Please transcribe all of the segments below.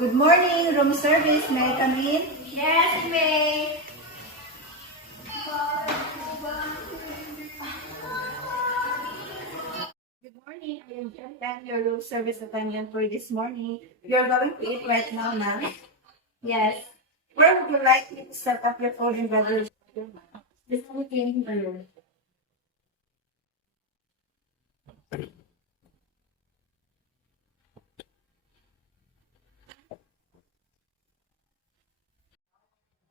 Good morning, room service. May I come in? Yes, May. Good morning. I am Jan, your room service attendant for this morning. You're going to eat right now, ma'am. Yes. Where would you like me to set up your food and beverage? This will be in the room.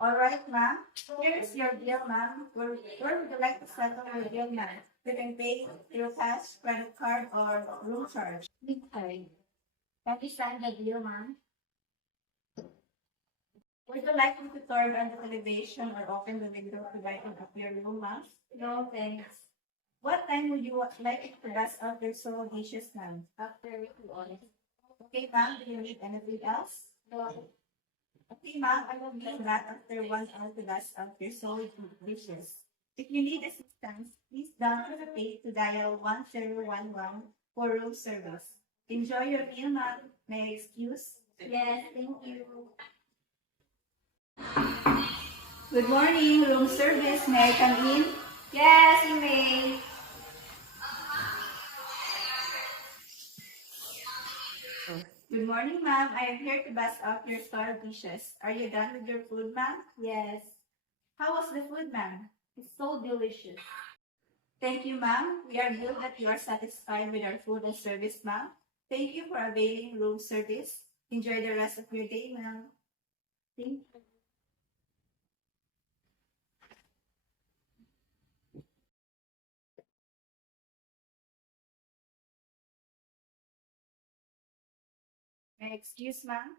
All right, ma'am. Here's your bill, ma'am. Where would you like to settle your bill, ma'am? You can pay through cash, credit card, or room charge. Bitcoin. Can you sign the deal, ma'am? Would you like me to turn on the television or open the window to brighten up your room, ma'am? No, thanks. What time would you like it to dust out your solo dishes, ma'am? After we honest. Okay, ma'am. Do you need anything else? No. Okay, ma'am. I will be back after 1 hour to dust out your solo dishes. If you need assistance, please don't hesitate to dial 1011 for room service. Enjoy your meal, ma'am. May I excuse? Yes, thank you. Good morning, room service. May I come in? Yes, you may. Good morning, ma'am. I am here to bust out your store dishes. Are you done with your food, ma'am? Yes. How was the food, ma'am? It's so delicious. Thank you, ma'am. We are glad that you are satisfied with our food and service, ma'am. Thank you for availing room service. Enjoy the rest of your day, ma'am. Thank you. May I excuse, ma'am?